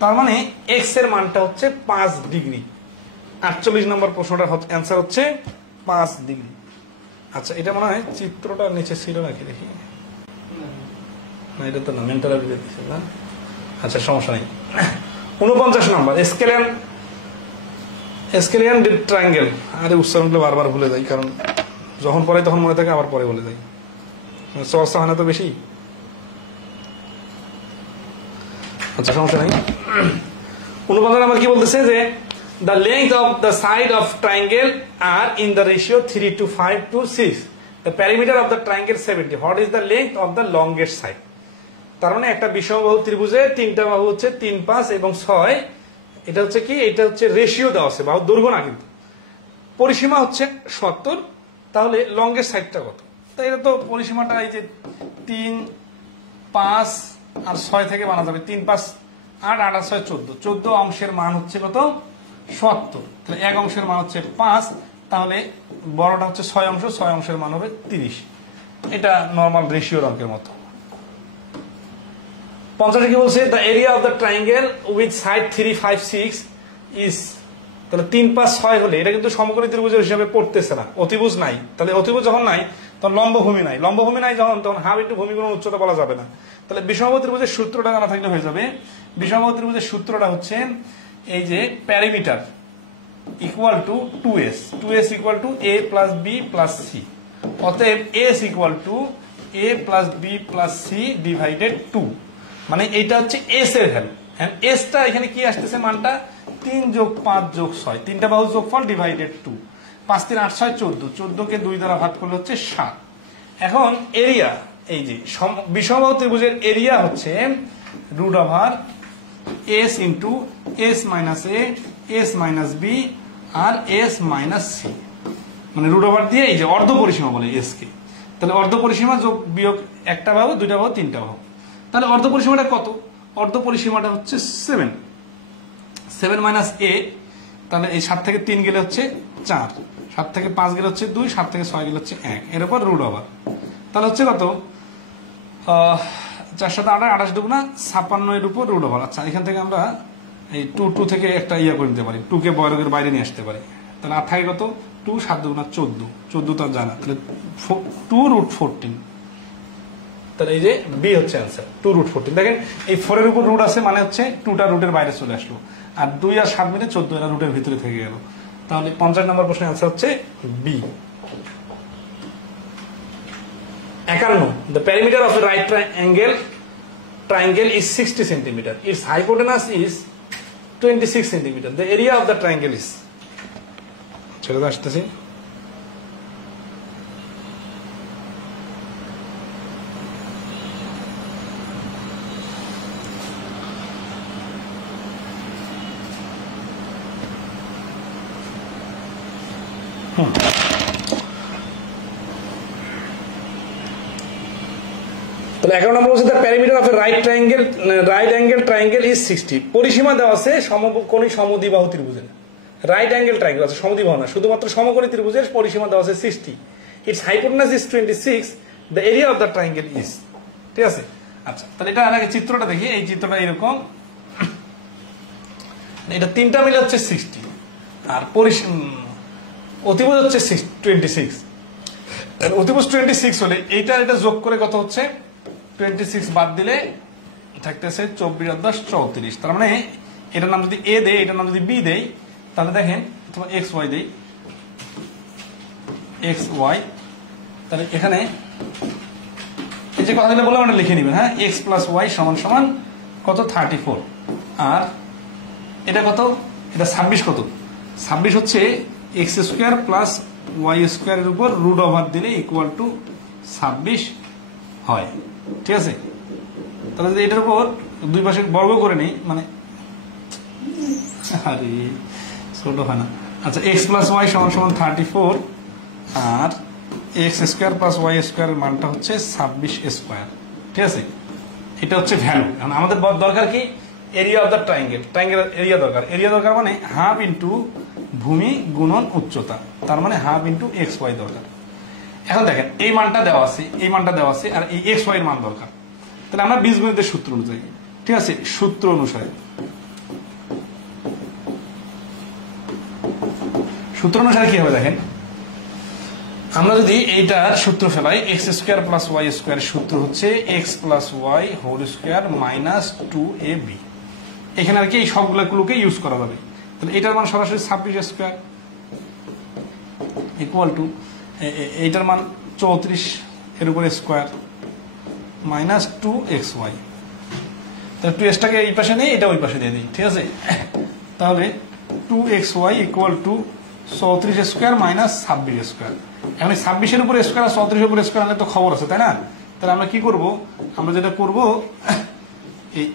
তার মানে x এর মানটা হচ্ছে 5 ডিগ্রি। 48 নম্বর প্রশ্নটার অ্যান্সার হচ্ছে 5 ডিগ্রি। আচ্ছা, এটা মনে হয় চিত্রটা নিচে ছিল নাকি, দেখি না, এটা তো না, মেন্টাল দিচ্ছে না। আচ্ছা, সমস্যা নেই। 49 নম্বর স্কেলিয়ান ট্রায়াঙ্গেল। আরে উচ্চারণগুলো বারবার ভুলে যাই, কারণ যখন পড়াই তখন মনে থাকে, আবার পরে বলে যাই, সমস্যা হয় না তো বেশি। আচ্ছা, সমস্যা নাই। 49 নম্বর কি বলতেছে যে the length of the side of triangle are in the ratio 3:5:6. The perimeter of the triangle 70. What is the length of the longest side? তার মানে একটা বিষমবাহু ত্রিভুজে তিনটা বাহু হচ্ছে 3, 5 এবং 6। এটা হচ্ছে কি, এটা হচ্ছে রেশিও দেওয়া আছে, বাহুর দৈর্ঘ্য না, কিন্তু পরিসীমা হচ্ছে 70। তাহলে লংগেস্ট সাইডটা কত? তাই এটা তো পরিসীমাটা এই যে 3, 5 আর 6 থেকে বানা যাবে। 3, 5, 8, 8 আর 6 14। 14 অংশের মান হচ্ছে কত? 70। তাহলে 1 অংশের মান হচ্ছে 5। তাহলে বড়টা হচ্ছে 6 অংশ, 6 অংশের মান হবে 30। এটা নর্মাল রেশিওর অঙ্কের মতো। 50 কি বলছে, the area of the triangle with side 3, 5, 6 is. তাহলে 3, 5, 6 হলে এটা কিন্তু সমকোণী ত্রিভুজের হিসাবে পড়তেছে না, অতিভুজ নাই। তাহলে অতিভুজ যখন নাই, তখন লম্বভূমি নাই। লম্বভূমি নাই যখন, তখন হাফ ইন্টু ভূমিগুণ উচ্চতা বলা যাবে না। তাহলে বিষমবাহু ত্রিভুজের সূত্রটা জানা থাকলে হয়ে যাবে। বিষমবাহু ত্রিভুজের সূত্রটা হচ্ছে এই যে perimeter equal to 2s, 2s equal to a plus b plus c। অতএব s equal to a plus b plus c divided 2। মানে এইটা হচ্ছে s এর ভ্যালু। হ্যাঁ, এসটা এখানে কি আসতেছে, মানটা 3 যোগ 5 যোগ 6, তিনটা বাহুর যোগফল ডিভাইডেড 2। 5, 3, 8, 6, 14। 14 কে 2 দ্বারা ভাগ করলে হচ্ছে 7। এখন এরিয়া, এই যে বিষমবাহু ত্রিভুজের এরিয়া হচ্ছে root over s into s minus a, s minus b আর s মাইনাস c। মানে রুট ওভার দিয়ে এই যে অর্ধ পরিসীমা বলে s কে। তাহলে অর্ধ পরিসীমা যোগ বিয়োগ একটা বাহু, দুইটা বাহু, তিনটা বাহু। তাহলে অর্ধ পরিসীমাটা কত? অর্ধ পরিসীমাটা হচ্ছে 7 মাইনাস a। তাহলে এই 7 থেকে 3 গেলে হচ্ছে 4, 7 থেকে 5 গেলে হচ্ছে 2, 7 থেকে 6 গেলে হচ্ছে 1, এর উপর রুট ওভার। তাহলে হচ্ছে কত, 4 7 8 28 দুগুণা 56 এর উপর রুট ওভার। আচ্ছা, এখান থেকে আমরা এই 2 থেকে একটা ইয়া করে নিতে পারি, 2 কে বর্গের বাইরে নিয়ে আসতে পারি। তাহলে আর থাকে কত, 2, 7 দুগুণা 14, 14 তো জানা। তাহলে 2√14। তাহলে এই যে বি হচ্ছে অ্যান্সার, 2√14। দেখেন এই 4 এর উপর রুট আছে, মানে হচ্ছে 2টা রুটের বাইরে চলে আসলো, আর 2 আর 7 মিলে 14 এর রুটের ভিতরে থেকে গেল। তাহলে 50 নম্বর প্রশ্নের অ্যান্সার হচ্ছে B. 51, the perimeter of a right triangle is 60 cm. Its hypotenuse is 26 cm. The area of the triangle is, ছেড়ে তো আসতেছি। তাহলে 11 নম্বর হচ্ছে the perimeter of a right angle triangle is 60। পরিসীমা দেওয়া আছে সমকোণী সমদ্বিবাহু ত্রিভুজের। রাইট অ্যাঙ্গেল ট্রায়াঙ্গেল আছে, সমদ্বিবাহু না, শুধুমাত্র সমকোণী ত্রিভুজের পরিসীমা দেওয়া আছে 60। Its hypotenuse is 26, the area of the triangle is। ঠিক আছে। আচ্ছা, তাহলে এটা আগে চিত্রটা দেখি। এই চিত্রটা এরকম, এটা তিনটা মিলে হচ্ছে 60, আর অতিভুজ হচ্ছে 26। অতিভুজ 26 হলে এইটা এটা যোগ করে কত হচ্ছে, 26 বাদ দিলে থাকতেছে 24 + 10 34। তার মানে এটার নাম যদি এ দেই, এটার নাম যদি বি দেই, তাহলে দেখেন অথবা এক্স ওয়াই দেই, এক্স ওয়াই, তাহলে এখানে এই যে কথাগুলো বললাম ওটা লিখে নেবেন, হ্যাঁ। এক্স প্লাস ওয়াই সমান সমান কত 34, আর এটা কত, এটা 26 কত, 26 হচ্ছে এক্স স্কোয়ার প্লাস ওয়াই স্কোয়ারের উপর রুট ওভার দিলে ইকুয়াল টু 26 হয়, ঠিক আছে। তাহলে যদি এটার উপর দুই পাশে বর্গ করে নেই, মানে আরে ছোট হয় না। আচ্ছা, এক্স প্লাস ওয়াই সমান সমান 34, আর এক্স স্কোয়ার প্লাস ওয়াই স্কোয়ারের মানটা হচ্ছে 26 স্কোয়ার, ঠিক আছে। এটা হচ্ছে ভ্যালু। এখন আমাদের দরকার কি, area of the triangle, triangle area দরকার। এরিয়া দরকার মানে হাফ ইন্টু ভূমি গুণন উচ্চতা, তার মানে হাফ ইন্টু এক্স ওয়াই দরকার। এখন দেখেন এই মানটা দেওয়া আছে, এই মানটা দেওয়া আছে, আর এই এক্স ওয়াই এর মান দরকার। তাহলে আমরা বীজগণিতের সূত্র অনুযায়ী, ঠিক আছে, সূত্র অনুসারে কি হবে দেখেন, আমরা যদি এইটা সূত্র ফেলাই, x square plus y square সূত্র হচ্ছে x plus y whole square minus 2ab। এখানে আর কি এই সবগুলোকে ইউজ করা যাবে। তাহলে এটার মান সরাসরি 26 স্কোয়ার ইকুয়াল টু এইটার মান 34 এর উপরে স্কোয়ার মাইনাস 2xy। তাহলে 2xটাকে এই পাশে নেই, এটা ওই পাশে দিয়ে দিই, ঠিক আছে। তাহলে 2xy equal to 34 square minus 26 square. এখন 26 এর উপরে স্কোয়ার আর 34 এর উপরে স্কোয়ার আনলে তো খবর আছে, তাই না। তাহলে আমরা কি করব, আমরা যেটা করব এই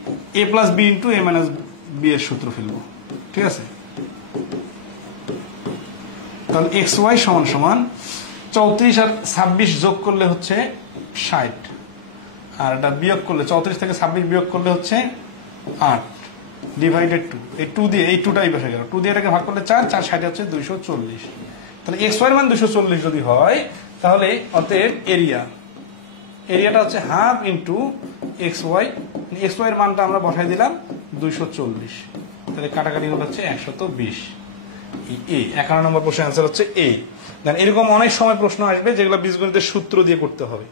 a plus B into a minus B এর সূত্র ফেলবো, ঠিক আছে। তাহলে xy সমান সমান 34 আর 26 যোগ করলে হচ্ছে 60, আর এটা বিয়োগ করলে 34 থেকে 26 বিয়োগ করলে হচ্ছে 8 ডিভাইডেড 2। এই 2 দিয়ে, এই 2টাই বসে গেল, 2 দিয়ে এটাকে ভাগ করলে 4, 4 60 হচ্ছে 240। তাহলে এক্স ওয়াই এর মান 240 যদি হয়, তাহলে অতএব এরিয়াটা হচ্ছে half into x y. X y এর মানটা আমরা বসাই দিলাম 240, তাহলে কাটাকাটি হলো হচ্ছে 120। এ 11 নম্বর প্রশ্নের অ্যান্সার হচ্ছে এ। দেন এরকম অনেক সময় প্রশ্ন আসবে যেগুলো বীজগণিতের সূত্র দিয়ে করতে হবে,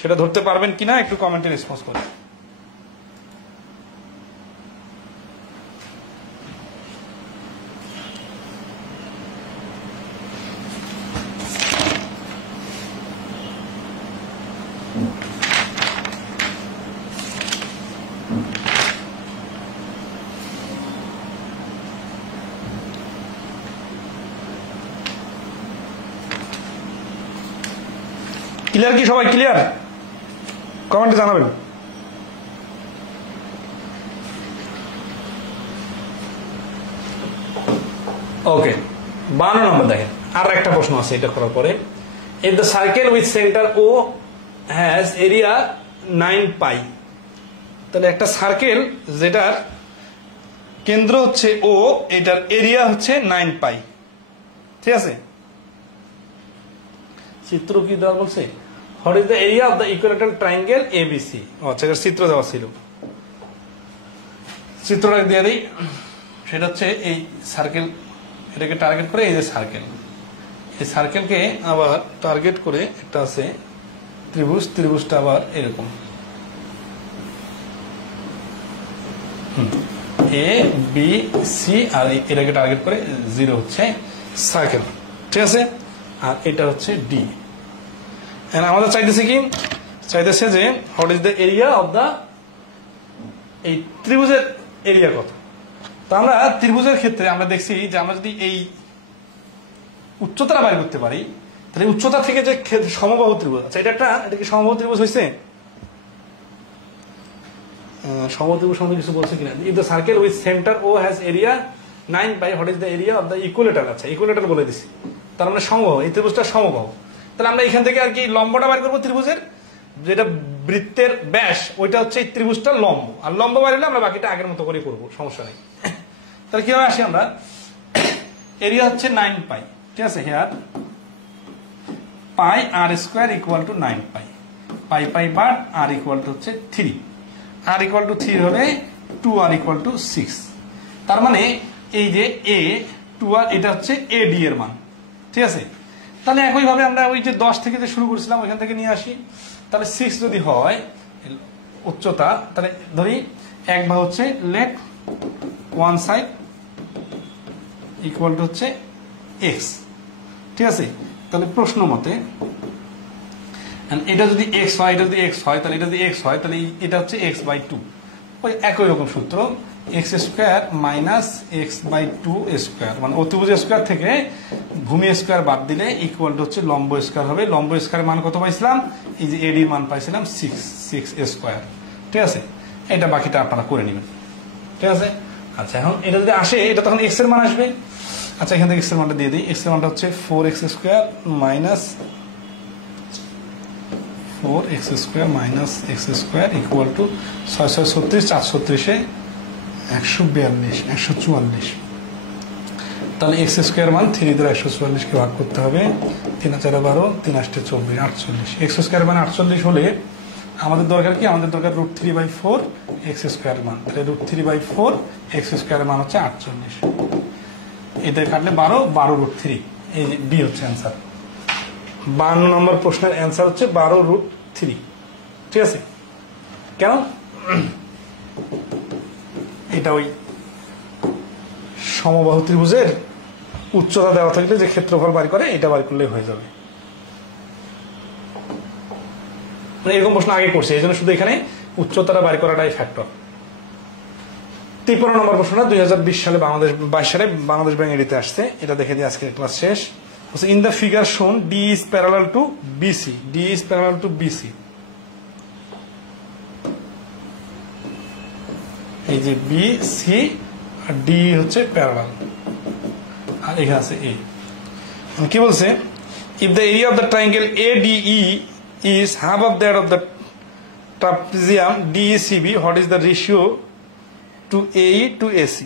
সেটা ধরতে পারবেন কিনা একটু কমেন্টে রেসপন্স করুন। ক্লিয়ার কি সবাই? ক্লিয়ার? কমেন্টে জানাবেন। ওকে, 52 নম্বর দেখেন, আর একটা প্রশ্ন আছে এটা করার পরে। If the circle with centre O has area 9 pi, তাহলে একটা সার্কেল যেটার কেন্দ্র হচ্ছে ও, এটার এরিয়া হচ্ছে 9 পাই, ঠিক আছে। চিত্র কি দেওয়া বলছে, what is the area of the equilateral triangle ABC. আচ্ছা, এর চিত্র দেওয়া ছিল, চিত্রটা দিয়ে দিই। সেটা হচ্ছে এই সার্কেল, এটাকে টার্গেট করে এই যে সার্কেল, এই সার্কেলকে আবার টার্গেট করে একটা আছে ত্রিভুজ, ত্রিভুজটা আবার এরকম এ বি সি, আর এটাকে টার্গেট করে 0 হচ্ছে সার্কেল, ঠিক আছে। আর এটা হচ্ছে ডি। আমাদের চাইতেছে কি, চাইতেছে যে what is the area of the, এই ত্রিভুজের এরিয়া কত। তো আমরা ত্রিভুজের ক্ষেত্রে আমরা দেখছি যে আমরা যদি এই উচ্চতাটা বাইর করতে পারি, তাহলে উচ্চতা থেকে যে সমবাহু ত্রিভুজ, আচ্ছা এটা কি সমবাহু ত্রিভুজ হয়েছে? সমবাহু ত্রিভুজ সম্বন্ধে কিছু বলছে কিনা। If the circle with centre O has area 9 pi, what is the area of the equilateral. আচ্ছা, ইকুইলেটার বলে দিছি, তার মানে সমবাহু, এই ত্রিভুজটা সমবাহু। তাহলে আমরা এখান থেকে আর কি লম্বটা বার করবো ত্রিভুজের, যেটা বৃত্তের ব্যাস ওইটা হচ্ছে এই ত্রিভুজটা লম্ব, আর লম্ব বার হলে আমরা বাকিটা আগের মতো করে করবো, সমস্যা নেই। তাহলে কিভাবে আসি আমরা, এরিয়া হচ্ছে 9 পাই, ঠিক আছে। Here pi r square equal to 9 pi, pi পাই বার আর ইকুয়াল টু হচ্ছে 3, আর ইকুয়াল টু 3 হলে 2 আর ইকুয়াল টু 6। তার মানে এই যে এ 2 আর এটা হচ্ছে এ ডি এর মান, ঠিক আছে। তাহলে একইভাবে আমরা ওই যে 10 থেকে যে শুরু করেছিলাম ওইখান থেকে নিয়ে আসি। তাহলে 6 যদি হয় উচ্চতা, তাহলে ধরি এক ভাগ হচ্ছে let one side equal to হচ্ছে এক্স, ঠিক আছে। তাহলে প্রশ্ন মতে এটা যদি এক্স হয়, এটা যদি এক্স হয়, তাহলে এটা যদি এক্স হয়, তাহলে এটা হচ্ছে এক্স বাই টু। ওই একই রকম সূত্র, x square minus x by two square, মানে অতিভুজ স্কোয়ার থেকে ভূমি স্কোয়ার বাদ দিলে ইকুয়াল টু হচ্ছে লম্ব স্কোয়ার হবে। লম্ব স্কোয়ারের মান কত পাইছিলাম? এই যে এডির মান পাইছিলাম সিক্স স্কোয়ার। ঠিক আছে, এটা বাকিটা আপনারা করে নেবেন। ঠিক আছে, আচ্ছা এখন এটা যদি আসে, এটা তখন এক্স এর মান আসবে। আচ্ছা এখান থেকে এক্স এর মানটা দিয়ে দিই। এক্স এর মানটা হচ্ছে 4x square minus 4x square minus x square equal two 6 6 36, 4 142, 144। তাহলে এক্স স্কোয়ার মান 3 দ্বারা 144কে ভাগ করতে হবে। 3 4 12, 3 8 24, 48। এক্স স্কোয়ার মান 48 হলে আমাদের দরকার কি? আমাদের দরকার √3/4 এক্স স্কোয়ার মান। তাহলে √3/4 এক্স স্কোয়ার মান হচ্ছে 48। এটা কাটলে 12, 12√3। এই যে বি হচ্ছে অ্যান্সার। 52 নম্বর প্রশ্নের অ্যান্সার হচ্ছে 12√3। ঠিক আছে, কেন? এটা ওই সমবাহু ত্রিভুজের উচ্চতা দেওয়া থাকলে যে ক্ষেত্রফল বাড়ি করে, এটা বাড়ি করলে হয়ে যাবে। এরকম প্রশ্ন আগে করছে, এই জন্য শুধু এখানে উচ্চতাটা বাড়ি করাটাই ফ্যাক্টর। 53 নম্বর প্রশ্নটা 2022 সালে 22 সালে বাংলাদেশ ব্যাংক এডিতে আসছে। এটা দেখে দিয়ে আজকে ক্লাস শেষ। In the figure shown D is parallel to BC. D is parallel to BC. এই যে বি সি আর ডি হচ্ছে প্যারালাল, আর এখানে আছে এ। কি বলছে? If the area of the triangle ADE is half of that of the trapezium DECB, what is the ratio to AE to AC?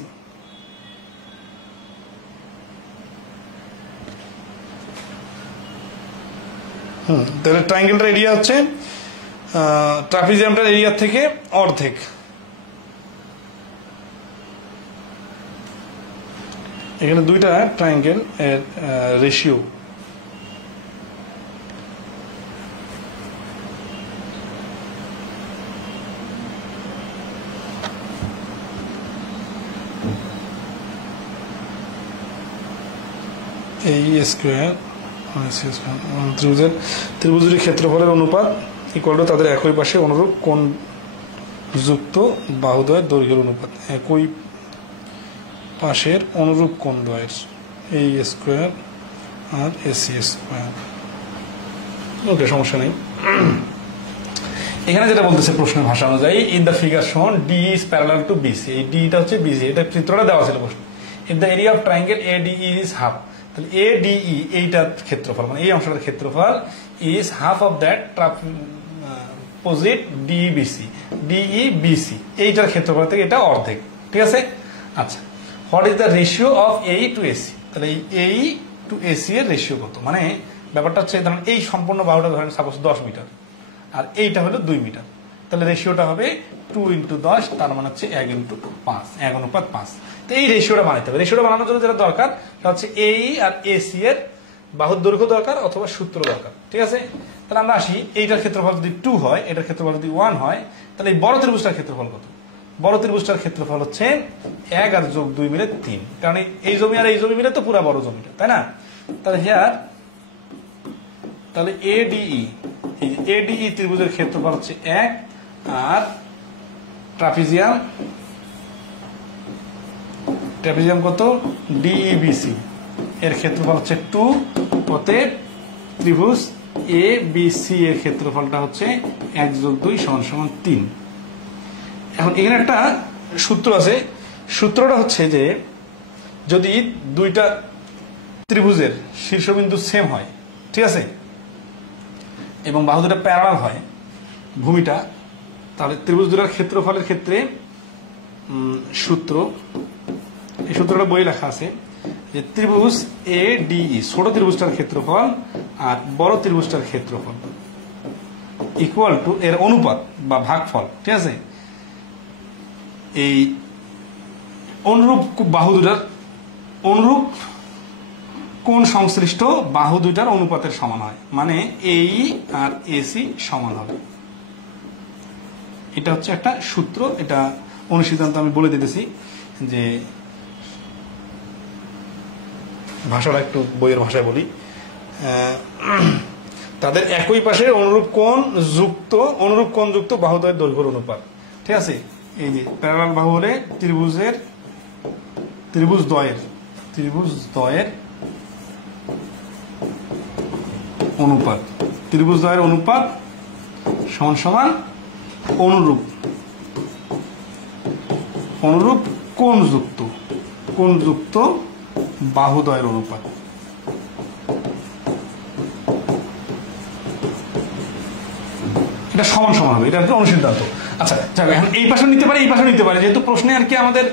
তাহলে ট্রায়াঙ্গেলটার এরিয়া হচ্ছে ট্রাপিজিয়ামটার এরিয়া থেকে অর্ধেক। এখানে দুইটা ট্রায়াঙ্গেল এর রেশিও। এই স্কোয়ার ত্রিভুজের ক্ষেত্রফলের অনুপাত ইকুয়াল টু তাদের একই পাশে অনুরূপ কোণ যুক্ত বাহুদ্বয়ের দৈর্ঘ্যের অনুপাত। একই পাশের অনুরূপ কোণ দ্বয়ের এই স্কোয়ার আর এসি স্কোয়ার। ওকে, সমস্যা নেই। এখানে যেটা বলতেছে প্রশ্নের ভাষা অনুযায়ী, in the figure shown D is parallel to BC. এই ডিটা হচ্ছে বিসি, এটা চিত্রটা দেওয়া ছিল প্রশ্ন। If the area of triangle ADE is half, তাহলে ADE এইটার ক্ষেত্রফল, মানে এই অংশটার ক্ষেত্রফল is half of that trapezoid DEBC। DEBC এইটার ক্ষেত্রফল থেকে এটা অর্ধেক। ঠিক আছে, আচ্ছা what is the ratio of AE to AC? তাহলে এই AE টু AC এর রেশিও কত? মানে ব্যাপারটা হচ্ছে ধরেন এই সম্পূর্ণ বাহুটা ধরেন সাপোজ 10 মিটার আর এইটা হলো 2 মিটার, তাহলে রেশিওটা হবে 2 × 10, তার মানে হচ্ছে 1 × 5, 1:5। তো এই রেশিওটা বানাতে হবে। রেশিওটা বানানোর জন্য যেটা দরকার সেটা হচ্ছে AE আর AC এর বাহুর দৈর্ঘ্য দরকার অথবা সূত্র দরকার। ঠিক আছে, তাহলে আমরা আসি, এইটার ক্ষেত্রফল যদি 2 হয়, এটার ক্ষেত্রফল যদি 1 হয়, তাহলে এই বড় ত্রিভুজটার ক্ষেত্রফল কত? বড় ত্রিভুজটার ক্ষেত্রফল হচ্ছে 1 আর যোগ 2 মিলে 3, কারণ এই জমি আর এই জমি মিলে তো পুরো বড় জমিটা, তাই না? তাহলে হিয়ার, তাহলে ADE ত্রিভুজের ক্ষেত্রফল হচ্ছে 1 আর ট্রাপিজিয়াম কত? DEBC এর ক্ষেত্রফল হচ্ছে 2। অতএব ত্রিভুজ ABC এর ক্ষেত্রফলটা হচ্ছে 1 যোগ 2 = 3। এখন এখানে একটা সূত্র আছে। সূত্রটা হচ্ছে যে যদি দুইটা ত্রিভুজের শীর্ষবিন্দু সেম হয়, ঠিক আছে, এবং বাহু দুটা প্যারালাল হয় ভূমিটা, তাহলে ত্রিভুজ দুটার ক্ষেত্রফলের ক্ষেত্রে সূত্র, এই সূত্রটা বই লেখা আছে যে ত্রিভুজ ADE ছোট ত্রিভুজটার ক্ষেত্রফল আর বড় ত্রিভুজটার ক্ষেত্রফল ইকুয়াল টু এর অনুপাত বা ভাগফল। ঠিক আছে, এই অনুরূপ বাহু দুটার অনুরূপ কোণ সংশ্লিষ্ট বাহু দুটার অনুপাতের সমান হয়, মানে AE আর AC সমান হবে। এটা হচ্ছে একটা সূত্র। এটা অনুসিদ্ধান্ত আমি বলে দিতেছি যে ভাষাটা একটু বইয়ের ভাষায় বলি। তাদের একই পাশে অনুরূপ কোণ যুক্ত বাহুদ্বয়ের দৈর্ঘ্যের অনুপাত। ঠিক আছে, এই যে প্যারালাল বাহু হলে ত্রিভুজ দ্বয়ের অনুপাত সমান সমান অনুরূপ কোণ যুক্ত বাহুদ্বয়ের অনুপাত। এটা সমান সমান হবে, এটা আর কি অনুসিদ্ধান্ত। আচ্ছা এখন এই পাশে নিতে পারে, এই পাশে নিতে পারে, যেহেতু প্রশ্নে আর কি আমাদের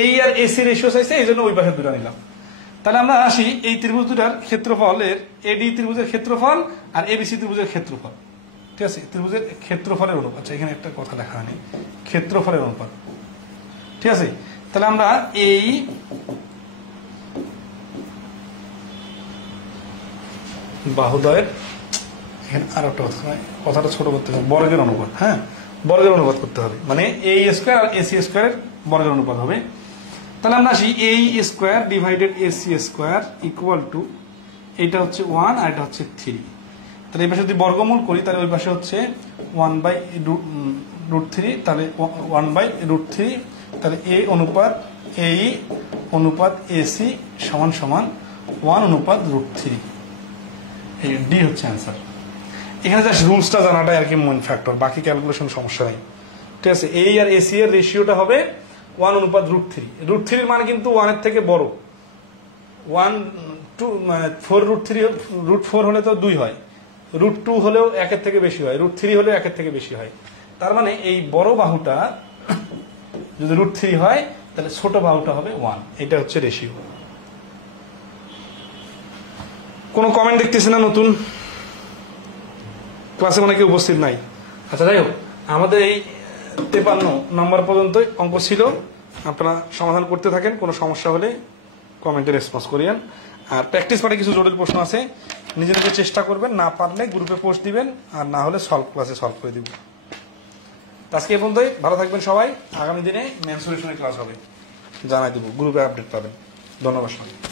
এই আর এসি রেশিও চাইছে, এই জন্য ওই পাশে দুটো নিলাম। তাহলে আমরা আসি এই ত্রিভুজ দুটার ক্ষেত্রফলের, এডি ত্রিভুজের ক্ষেত্রফল আর এবিসি ত্রিভুজের ক্ষেত্রফল। ঠিক আছে, ত্রিভুজের ক্ষেত্রফলের অনুপাত। আচ্ছা এখানে একটা কথা লেখা হয়নি, ক্ষেত্রফলের অনুপাত। ঠিক আছে, তাহলে আমরা এই বাহুদ্বয়ের, এখানে আর একটা কথাটা ছোট করতে হবে, বর্গের অনুপাত। হ্যাঁ, বর্গের অনুপাত করতে হবে, মানে এই স্কোয়ার আর এসি স্কোয়ারের বর্গের অনুপাত হবে। তাহলে আমরা আসি এই square divided AC square equal two, এইটা হচ্ছে 1 আর এটা হচ্ছে 3। তাহলে এই পাশে যদি বর্গমূল করি তাহলে ওই পাশে হচ্ছে 1/√3, তাহলে 1/√3, তাহলে এই অনুপাত এসি সমান সমান 1/√3। এই ডি হচ্ছে অ্যান্সার। এখানে জাস্ট রুলসটা জানাটাই আর কি মেইন ফ্যাক্টর, বাকি ক্যালকুলেশন সমস্যা নেই। ঠিক আছে, এই আর এসি এর রেশিওটা হবে 1/√3। √3 মানে কিন্তু 1 এর থেকে বড়। 4√3 হলে তো 2 হয়, √2 হলেও 1 এর থেকে বেশি হয়, √3 হলেও 1 এর থেকে বেশি হয়। তার মানে এই বড় বাহুটা যদি √3 হয় তাহলে ছোট বাহুটা হবে 1। এটা হচ্ছে রেশিও। কোনো কমেন্ট দেখতেছি না নতুন, ক্লাসে অনেকে উপস্থিত নাই। আচ্ছা যাই হোক, আমাদের এই 53 নম্বর পর্যন্ত অঙ্ক ছিল, আপনারা সমাধান করতে থাকেন। কোনো সমস্যা হলে কমেন্টে রেসপন্স করিয়েন। আর প্র্যাকটিস পার্টে কিছু জটিল প্রশ্ন আছে, নিজে নিজে চেষ্টা করবেন, না পারলে গ্রুপে পোস্ট দিবেন, আর না হলে ক্লাসে সলভ করে দিব। আজকে এই পর্যন্তই, ভালো থাকবেন সবাই। আগামী দিনে ম্যাথ সলিউশনের ক্লাস হবে, জানাই দেবো, গ্রুপে আপডেট পাবেন। ধন্যবাদ সবাই।